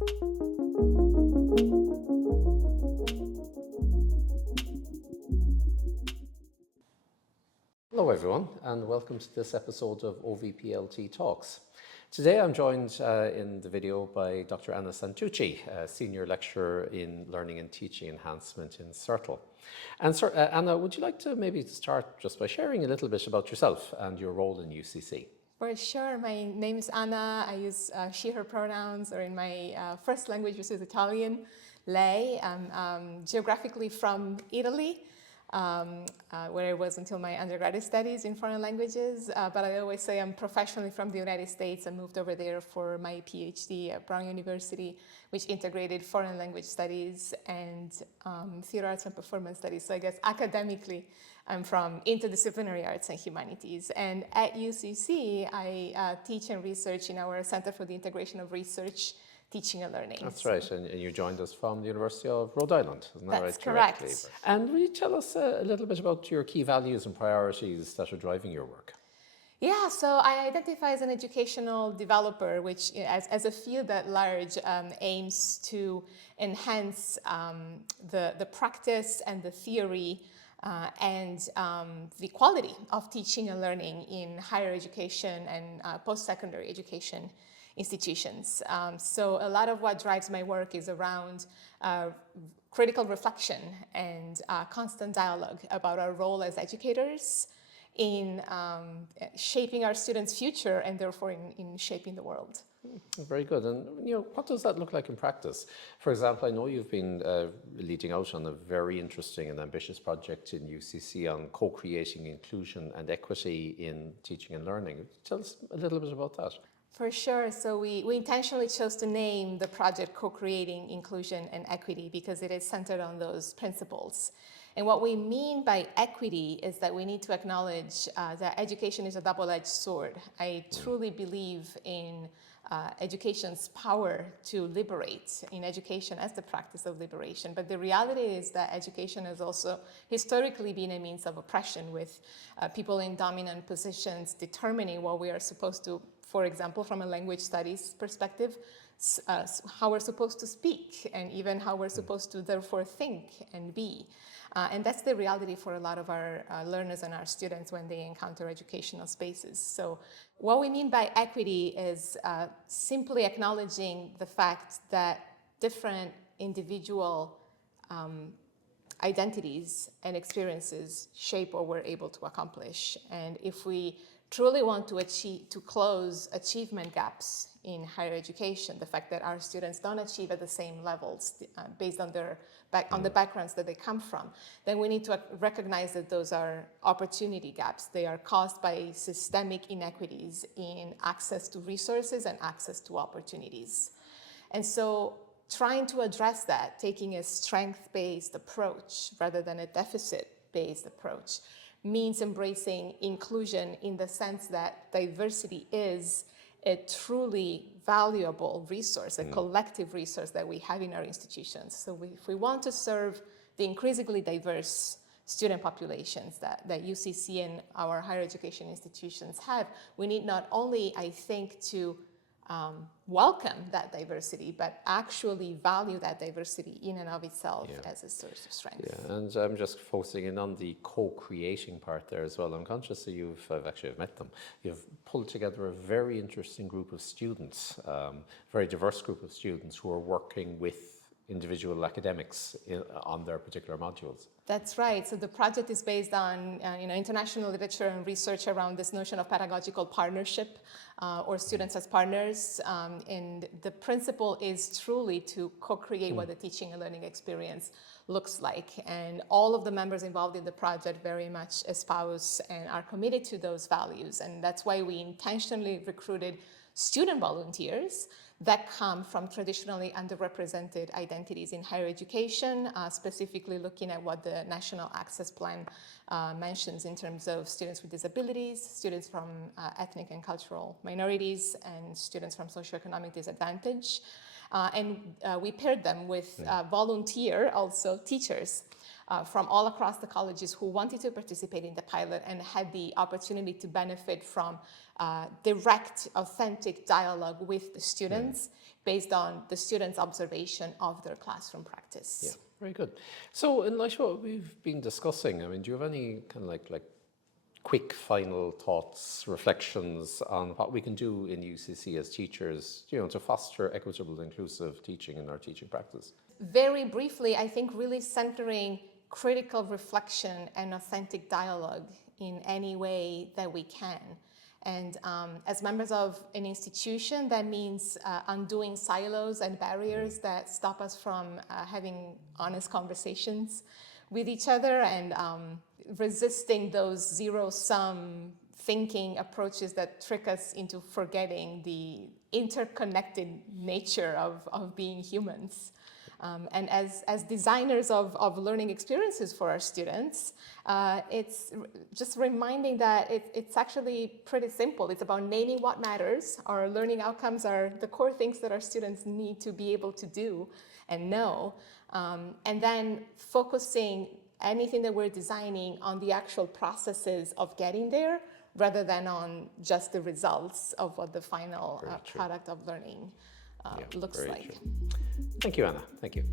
Hello everyone, and welcome to this episode of OVPLT Talks. Today I'm joined in the video by Dr. Anna Santucci, Senior Lecturer in Learning and Teaching Enhancement in CIRTL. And Anna, would you like to maybe start just by sharing a little bit about yourself and your role in UCC? For sure. My name is Anna. I use she, her pronouns, or in my first language, which is Italian, lei. I'm geographically from Italy, where I was until my undergraduate studies in foreign languages. But I always say I'm professionally from the United States. I moved over there for my PhD at Brown University, which integrated foreign language studies and theater arts and performance studies. So I guess academically, I'm from interdisciplinary arts and humanities. And at UCC, I teach and research in our Center for the Integration of Research, Teaching and Learning. That's right, and you joined us from the University of Rhode Island, isn't that right? That's correct. Directly? And will you tell us a little bit about your key values and priorities that are driving your work? Yeah, so I identify as an educational developer, which as a field at large aims to enhance the practice and the theory and the quality of teaching and learning in higher education and post-secondary education institutions. So a lot of what drives my work is around critical reflection and constant dialogue about our role as educators in shaping our students' future and therefore in shaping the world. Very good. And what does that look like in practice? For example, I know you've been leading out on a very interesting and ambitious project in UCC on co-creating inclusion and equity in teaching and learning. Tell us a little bit about that. For sure. So we intentionally chose to name the project Co-Creating Inclusion and Equity because it is centered on those principles. And what we mean by equity is that we need to acknowledge that education is a double-edged sword. I truly believe in education's power to liberate, in education as the practice of liberation. But the reality is that education has also historically been a means of oppression, with people in dominant positions determining what we are supposed to, for example, from a language studies perspective, how we're supposed to speak and even how we're supposed to therefore think and be. And that's the reality for a lot of our learners and our students when they encounter educational spaces. So what we mean by equity is simply acknowledging the fact that different individual identities and experiences shape what we're able to accomplish. And if we truly want to close achievement gaps in higher education, the fact that our students don't achieve at the same levels based on on the backgrounds that they come from, then we need to recognize that those are opportunity gaps. They are caused by systemic inequities in access to resources and access to opportunities. And so trying to address that, taking a strength-based approach rather than a deficit-based approach, means embracing inclusion in the sense that diversity is a truly valuable resource, a collective resource that we have in our institutions. So if we want to serve the increasingly diverse student populations that UCC and our higher education institutions have, we need not only, I think, to welcome that diversity, but actually value that diversity in and of itself as a source of strength. Yeah, and I'm just focusing in on the co-creating part there as well. I'm conscious that I've met them. You've pulled together a very interesting group of students, very diverse group of students who are working with individual academics on their particular modules. That's right. So the project is based on international literature and research around this notion of pedagogical partnership or students as partners. And the principle is truly to co-create what the teaching and learning experience looks like. And all of the members involved in the project very much espouse and are committed to those values. And that's why we intentionally recruited student volunteers that come from traditionally underrepresented identities in higher education, specifically looking at what the National Access Plan mentions in terms of students with disabilities, students from ethnic and cultural minorities, and students from socioeconomic disadvantage. We paired them with volunteer, also teachers from all across the colleges who wanted to participate in the pilot and had the opportunity to benefit from direct, authentic dialogue with the students based on the students' observation of their classroom practice. Yeah, very good. So in light of what we've been discussing, I mean, do you have any kind of like quick final thoughts, reflections on what we can do in UCC as teachers, to foster equitable, inclusive teaching in our teaching practice? Very briefly, I think really centering critical reflection and authentic dialogue in any way that we can. And as members of an institution, that means undoing silos and barriers that stop us from having honest conversations with each other, and resisting those zero-sum thinking approaches that trick us into forgetting the interconnected nature of being humans. And as designers of learning experiences for our students, it's just reminding that it's actually pretty simple. It's about naming what matters. Our learning outcomes are the core things that our students need to be able to do and know. And then focusing anything that we're designing on the actual processes of getting there, rather than on just the results of what the final product of learning looks like. True. Thank you, Anna. Thank you.